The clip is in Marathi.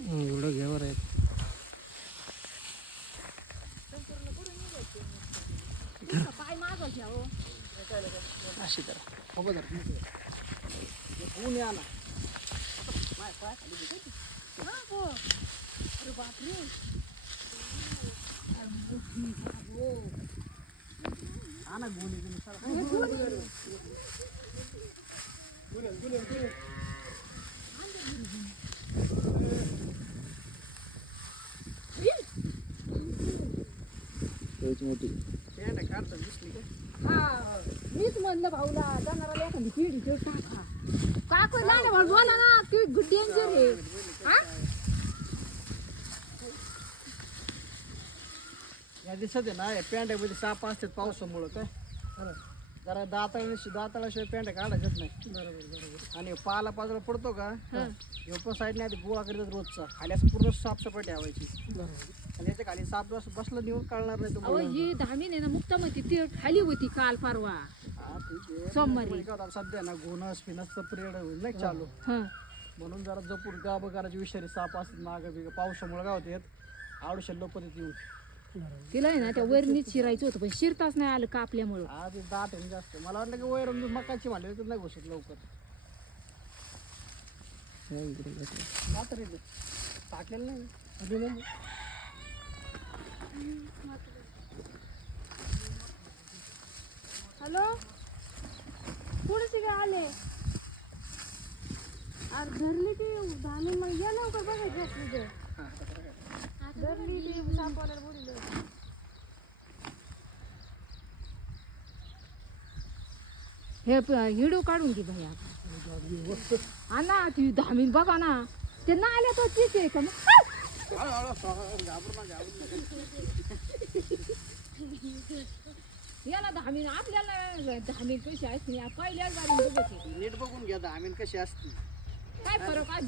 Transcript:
एवढं घ्यावर आहे. पाय मागं घ्या हो. अशी करा. खबर ऊन या ना माय पाय खाली गेले. हा हो. अरे बापरे. हा ना गोणी बिनी सर मोठी पेंड काढता दिसली का हा मीच म्हणलं भाऊला जाणारा एखादी पिढी ते टाका काकू लागे भाऊ बोला ना की गुड डेंजर आहे. हा या दिसत आहे ना या पेंड्यामध्ये साप असतात पावसामुळं काय जरा दाताळाशिवाय पेंड्या काढायच्याच नाही. बरोबर आणि पाला पाजरा पडतो का पण साईडने आधी गोळा करतात रोजचा खाली असं पूर्ण साफसफाई ठेवायची. आणि याच्या खाली साप असं बसलं निवड काढणार नाही अहो तुम्हाला. ही धामीन आहे ना मुक्तामती ती खाली होती काल परवा हा ठीक आहे सोमवारी. पण आता सध्या ना घोणस फिनसचं पिरियड होईल नाही चालू हा म्हणून जरा जपून गाव करायचे विषारी साप असतात मागं बिगं पावसामुळे काय होते आवडशे लोक तिथे येऊन तिला आहे ना त्या वरणीच शिरायचं होतं पण शिरताच नाही आलं कापल्यामुळं. आज दाट आहे ना जास्त मला वाटलं की वैर मकाची म्हणले तर नाही घुसत लवकर मात्र टाकलेलं नाही अजून नाही. हॅलो थोडेसे काय आले अरे धरली ती धामी मग या लवकर बघायची असली ते धरली ती सापवायला बोलले. हे हिडो काढून घे भैया हा ना ती धामीन बघा ना ते ना आल्या तर तीच आहे का मग याला धामीन आपल्याला धामीन कशी असते पहिल्याच गाडी नीट बघून घ्या आम्ही कशी असते काय फरक आहे